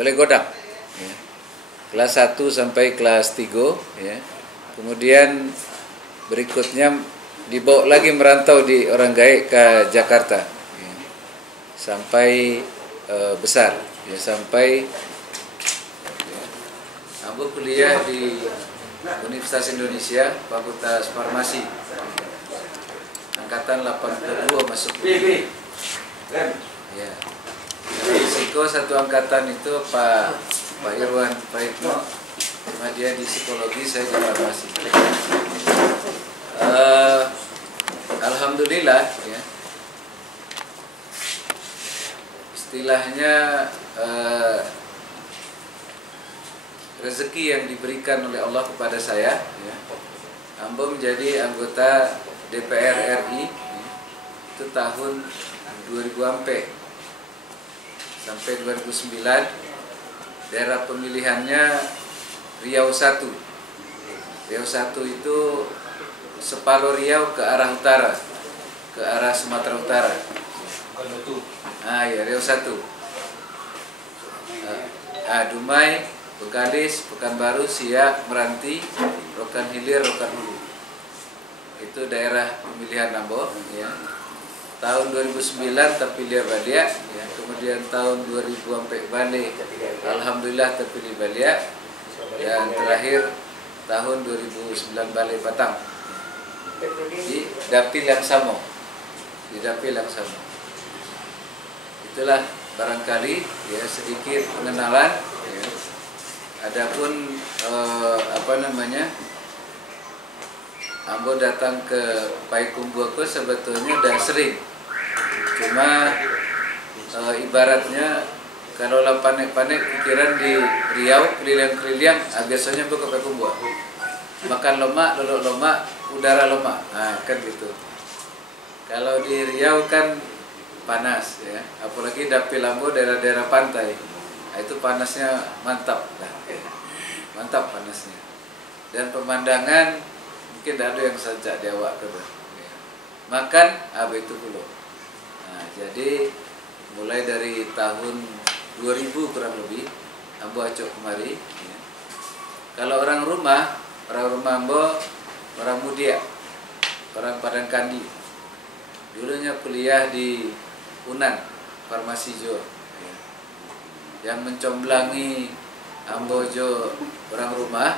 Balai Godang, ya. Kelas 1 sampai kelas 3, ya. Kemudian berikutnya dibawa lagi merantau di Oranggae ke Jakarta, ya. Sampai besar, ya, sampai ya, Ambo kuliah di Universitas Indonesia, Fakultas Farmasi, angkatan 82 masuk. Ya. Risiko satu angkatan itu Pak Irwan Praitno, cuma dia di psikologi, saya di farmasi. Alhamdulillah, ya. Istilahnya rezeki yang diberikan oleh Allah kepada saya, ya. Ambo menjadi anggota DPR RI, ya, itu tahun 2000 sampai 2009. Daerah pemilihannya Riau 1. Riau 1 itu separuh Riau ke arah utara, ke arah Sumatera Utara. Ya, Riau 1. Dumai, Bengkalis, Pekanbaru, Siak, Meranti, Rokan Hilir, Rokan Hulu. Itu daerah pemilihan Ambo, ya. Tahun 2009 terpilih Balia, ya. Kemudian tahun 2000 sampai Bali, alhamdulillah terpilih Balia. Dan terakhir tahun 2009 Bali Patang. Di dapil yang sama. Itulah barangkali, ya, sedikit pengenalan, ya. Adapun Ambo datang ke Payakumbuh sebetulnya udah sering. Cuma ibaratnya kalau lah panek-panek pikiran di Riau, keliling-keliling, biasanya ke Payakumbuh. Makan lemak, lolok lemak, udara lemak. Kan gitu. Kalau di Riau kan panas, ya. Apalagi dapil Ambo daerah-daerah pantai. Itu panasnya mantap. Mantap panasnya. Dan pemandangan mungkin ada yang saja di awak ke makan itu dulu. Jadi mulai dari tahun 2000 kurang lebih Ambo acok kemari, ya. Kalau orang rumah Ambo orang Mudia, orang Padang Kandi. Dulunya kuliah di Unan Farmasi Jo, ya. Yang mencomblangi Ambo Jo orang rumah,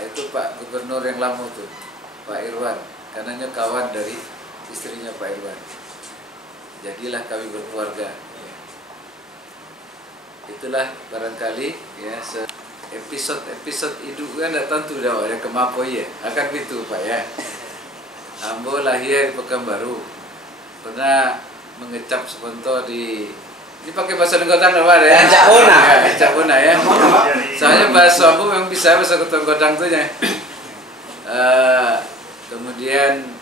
itu Pak Gubernur yang lama tuh, Pak Irwan, karenanya kawan dari istrinya Pak Irwan. Jadilah kami berkeluarga. Itulah barangkali, ya, episode hidup kan tidak tentu dah yang kemapo ya. Akan itu Pak, ya. Ambo lahir di Pekanbaru. Pernah mengecap sebentar di ini pakai bahasa Godang apa ya? Cakona ya. Soalnya bahasa Ambo memang bisa bahasa Godang tuh ya. Kemudian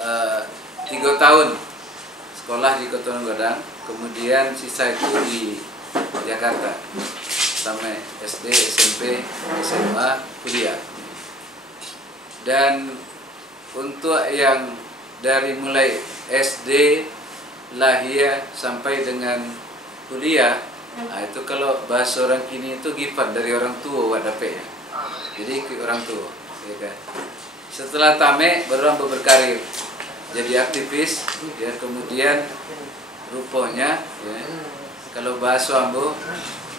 3 tahun sekolah di Kota Godang, kemudian sisa itu di Jakarta sampai SD, SMP, SMA, kuliah. Dan untuk yang dari mulai SD, lahir sampai dengan kuliah, itu kalau bahasa orang kini itu gifan dari orang tua wadape, ya. Jadi orang tua, ya kan. Setelah tamek baru Ambo berkarir jadi aktivis, ya. Kemudian rupanya, ya, kalau bahasa Ambo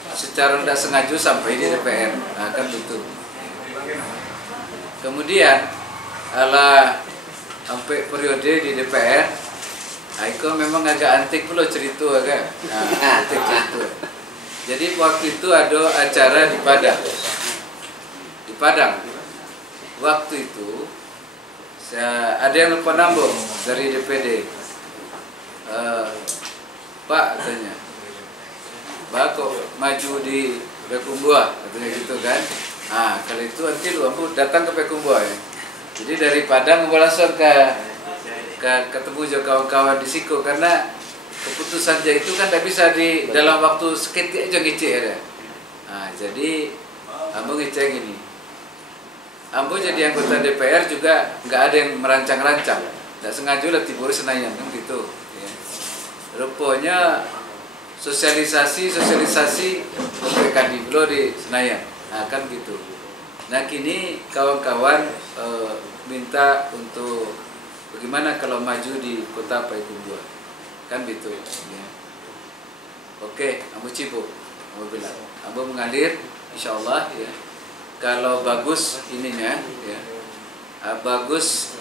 secara tidak sengaja sampai di DPR, kan betul. Kemudian sampai periode di DPR, itu memang agak antik pula cerita agak. Antik cerita. Jadi waktu itu ada acara di Padang. Waktu itu ada yang lupa nambung dari DPD. Pak, katanya, kok maju di Payakumbuh, katanya gitu kan. Kalau itu nanti lu Ambo datang ke Payakumbuh, ya. Jadi dari Padang Ambo langsung ketemu juga kawan-kawan di Siko, karena keputusan itu kan tidak bisa di dalam waktu seketik aja ngecek ada. Jadi Ambo ngecek gini. Ambo jadi anggota DPR juga nggak ada yang merancang-rancang, tidak sengaja lah tibur Senayan kan gitu. Ya. Rupanya sosialisasi memberikan diblo di Senayan. Nah kan gitu. Nah kini kawan-kawan minta untuk bagaimana kalau maju di kota Payakumbuh, kan gitu. Ya. Oke, ambo cipu, ambo bilang, ambo mengalir, insya Allah ya. Kalau bagus ininya, ya, bagus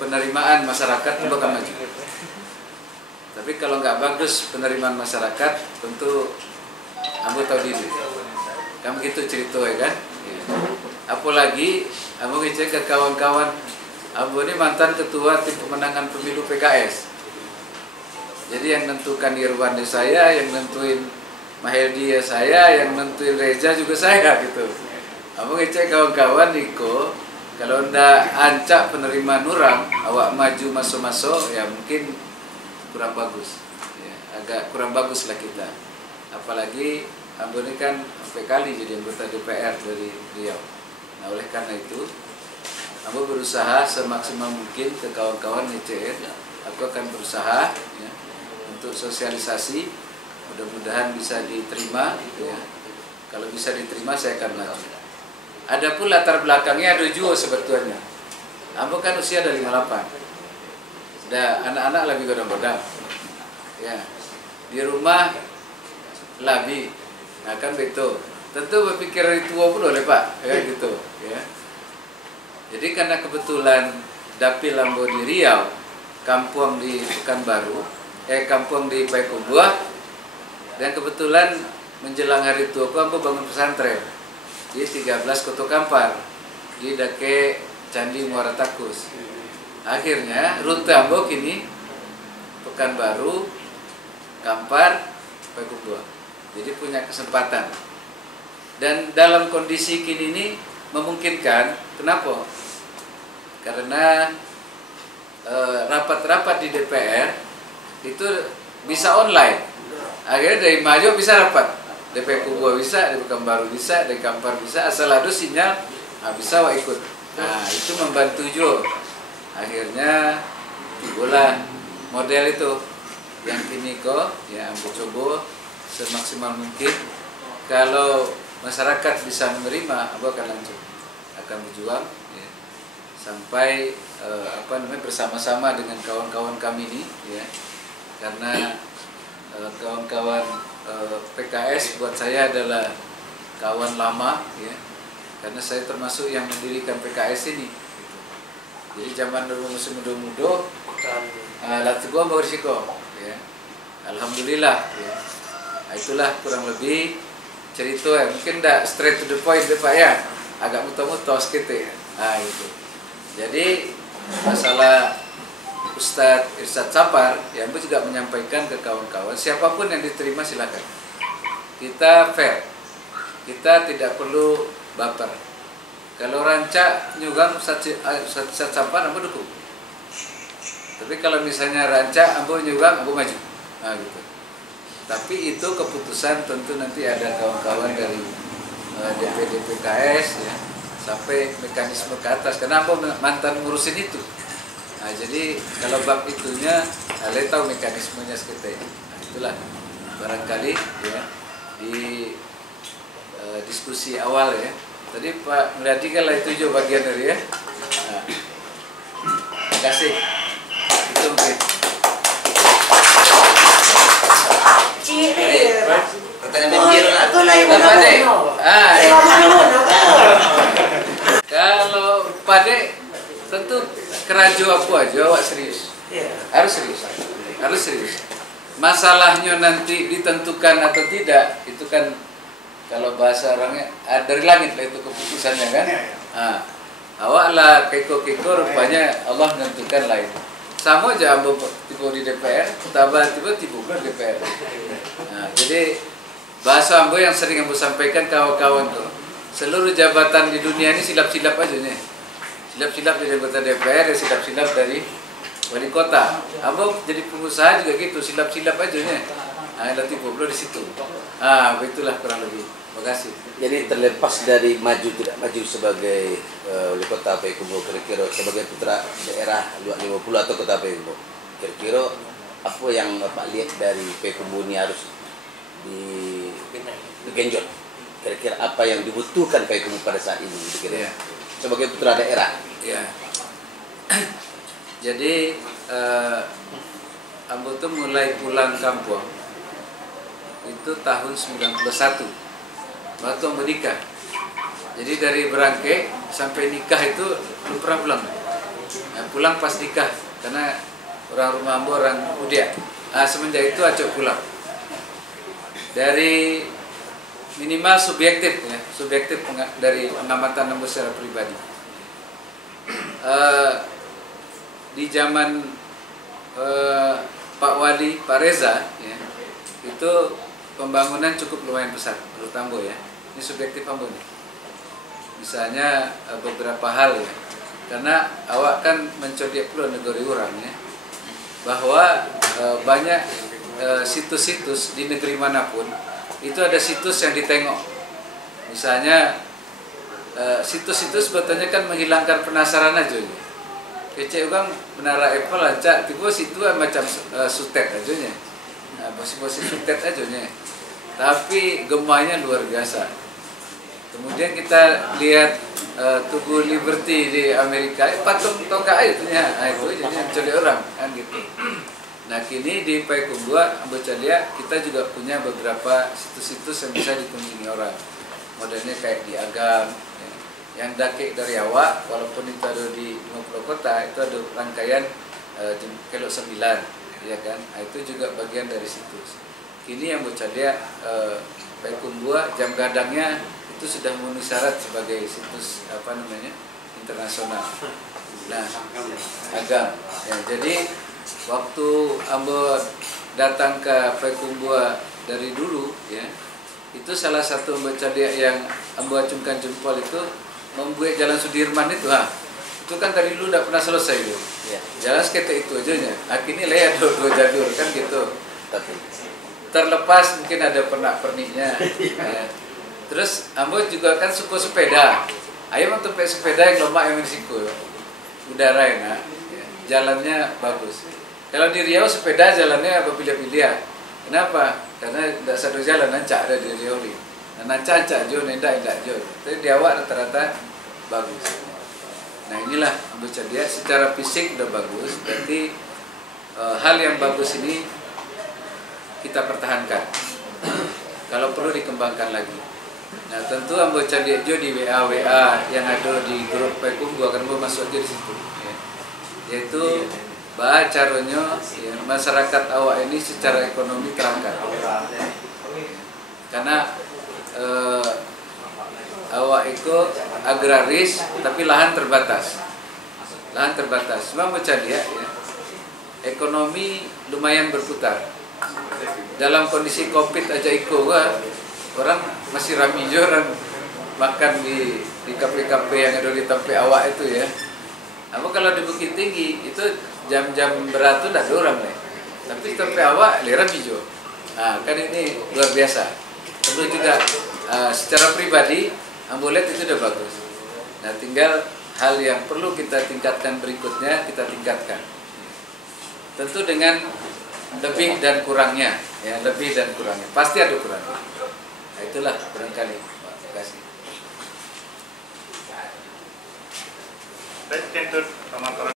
penerimaan masyarakat, ambo akan maju. Tapi kalau nggak bagus penerimaan masyarakat, tentu ambo tahu diri. Kan begitu cerita ya kan. Ya. Apalagi ambo ngecek ke kawan-kawan, ambo ini mantan ketua tim pemenangan pemilu PKS. Jadi yang nentukan Irwan saya, yang nentuin Maheldi ya saya, yang nentuin Reza juga saya gitu. Ambo ngecek kawan-kawan Niko, kalau ndak ancak penerimaan orang, awak maju masuk-masuk ya mungkin kurang bagus, ya, agak kurang bagus lah kita. Apalagi ambo ini kan sampai kali jadi anggota DPR dari Riau. Nah oleh karena itu, ambo berusaha semaksimal mungkin ke kawan-kawan DCR. Aku akan berusaha ya, untuk sosialisasi, mudah-mudahan bisa diterima, gitu ya. Kalau bisa diterima saya akan maju. Adapun latar belakangnya ada juga sebetulnya. Ambo kan usia dari 58. Dah anak-anak lebih godang-godang, ya di rumah labi, nah kan begitu. Tentu berpikir tua pula oleh Pak, ya gitu, ya. Jadi karena kebetulan dapil ambo di Riau, kampung di Pekanbaru, kampung di Payakumbuh, dan kebetulan menjelang hari tua ambo bangun pesantren di 13 Koto Kampar di Dake Candi Muara Takus. Akhirnya rute ambo kini Pekanbaru, Kampar, Payakumbuh. Jadi punya kesempatan. Dan dalam kondisi kini ini memungkinkan. Kenapa? Karena rapat-rapat di DPR itu bisa online. Akhirnya dari Majo bisa rapat, dari Payakumbuh bisa, dari Pekanbaru bisa, dari Kampar bisa, asal ada sinyal, bisa wak ikut. Nah itu membantu juga. Akhirnya bola model itu yang kini kok ya ambo coba semaksimal mungkin. Kalau masyarakat bisa menerima, ambo akan lanjut, akan berjuang ya, sampai bersama-sama dengan kawan-kawan kami ini ya. Karena kawan-kawan PKS buat saya adalah kawan lama ya, karena saya termasuk yang mendirikan PKS ini. Jadi zaman dulu masih muda-muda, latih gua bawa risiko, ya. Alhamdulillah, ya. Nah, itulah kurang lebih cerita ya. Mungkin tidak straight to the point, deh, Pak ya. Agak muter-muter sedikit ya. Nah itu. Jadi masalah Ustadz Irsyad Sapar, ya, Ambo juga menyampaikan ke kawan-kawan, siapapun yang diterima silakan. Kita fair, kita tidak perlu baper. Kalau rancak nyugang Ustadz Sapar, Ambo dukung. Tapi kalau misalnya rancak Ambo nyugang, Ambo maju. Nah gitu. Tapi itu keputusan tentu nanti ada kawan-kawan dari DPD PKS ya, sampai mekanisme ke atas. Karena Ambo mantan ngurusin itu. Nah jadi kalau bab itunya, Ale tahu mekanismenya seperti ini. Nah, itulah barangkali ya di diskusi awal ya. Tadi Pak Mulyadi kan lah itu juga bagian dari ya. Nah, terima kasih. Itu mungkin. Pertanyaan banjir lah. Kalau Pade tentu kerajo aku aja, awak serius. Harus serius. Harus serius. Masalahnya nanti ditentukan atau tidak, itu kan kalau bahasa orangnya dari langit lah itu keputusannya kan. Nah, awak lah keko-keko rupanya Allah menentukan lain. Sama aja Ambo tiba di DPR, tiba-tiba di DPR. Nah, jadi bahasa Ambo yang sering Ambo sampaikan kawan-kawan tuh, seluruh jabatan di dunia ini silap-silap aja nih. Silap-silap dari anggota DPR, ya silap-silap dari wali kota. Ambo jadi pengusaha juga gitu, silap-silap aja nih. Nah, nanti belum di situ. Ah, begitulah kurang lebih. Terima kasih. Jadi terlepas dari maju tidak maju sebagai wali kota Payakumbuh, kira-kira sebagai putra daerah 50 atau kota Payakumbuh, kira-kira apa yang Bapak lihat dari Payakumbuh ini harus digenjot? Kira-kira apa yang dibutuhkan Payakumbuh pada saat ini kira-kira? Sebagai putra daerah. Ya. Jadi Ambo tuh mulai pulang kampung itu tahun 91 waktu Ambo nikah. Jadi dari berangke sampai nikah itu belum pernah pulang. Nah, pulang pas nikah karena orang rumah Ambo orang Udia. Nah, semenjak itu acok pulang. Dari minimal subjektif ya, subjektif dari pengamatan Ambo secara pribadi. Di zaman Pak Wali, Pak Reza ya, itu pembangunan cukup lumayan besar menurut Ambo ya. Ini subjektif Ambo nih. Misalnya beberapa hal ya, karena awak kan mencodiak pula negeri orang ya, bahwa banyak situs-situs di negeri manapun itu ada situs yang ditengok. Misalnya situs itu sebetulnya kan menghilangkan penasaran aja ya. Kecil kan Menara Eiffel aja, tiba situ macam sutet aja nya, bos-bos sutet aja nya. Tapi gemanya luar biasa. Kemudian kita lihat Tugu Liberty di Amerika, patung tongkat itu nya, itu jadi mencuri orang kan gitu. Nah kini di Payakumbuh Ambo lihat kita juga punya beberapa situs-situs yang bisa dikunjungi orang. Modelnya kayak di Agam. Yang dakik dari awak, walaupun itu ada di 50 kota, itu ada rangkaian kelok 9, ya kan? Nah, itu juga bagian dari situs. Kini yang bocah dia Payakumbuh jam gadangnya itu sudah memenuhi syarat sebagai situs internasional. Nah, Agam. Ya, jadi waktu Ambo datang ke Payakumbuh dari dulu, ya, itu salah satu bocah dia yang Ambo acungkan jempol itu membuat Jalan Sudirman itu, itu kan dari dulu tidak pernah selesai itu. Ya. Jalan sekitar itu aja nya. Akhirnya lihat dua jalur kan gitu. Terlepas mungkin ada pernak-perniknya. Ya. Terus Ambo juga kan suka sepeda. Ayo tempat sepeda yang lemak yang risiko. Udara enak, ya. Jalannya bagus. Kalau di Riau sepeda jalannya berpilih-pilih. Kenapa? Karena tidak satu jalan nancak ada di Riau ini. Nancak jo, nendak jo. Tapi di awak rata-rata bagus. Nah inilah Ambo dia secara fisik udah bagus. Berarti hal yang bagus ini kita pertahankan. Kalau perlu dikembangkan lagi. Nah tentu Ambo dia jo di WA yang ada di grup Payakumbuh akan Ambo masuk aja di situ. Ya. Yaitu bahwa caranya ya, masyarakat awak ini secara ekonomi terangkat. Karena awak itu agraris tapi lahan terbatas. Cuma baca dia ya, ekonomi lumayan berputar. Dalam kondisi Covid aja orang masih rame orang makan di kafe-kafe yang ada di tempat awak itu ya. Apa kalau di Bukit Tinggi itu jam-jam berat itu tidak ada orang nih. Tapi tempat awak lera hijau. Nah, kan ini luar biasa. Tentu juga secara pribadi Ambo lihat itu sudah bagus. Nah tinggal hal yang perlu kita tingkatkan berikutnya kita tingkatkan. Tentu dengan lebih dan kurangnya, ya lebih dan kurangnya. Pasti ada kurangnya. Nah itulah barangkali. Terima kasih. Baik,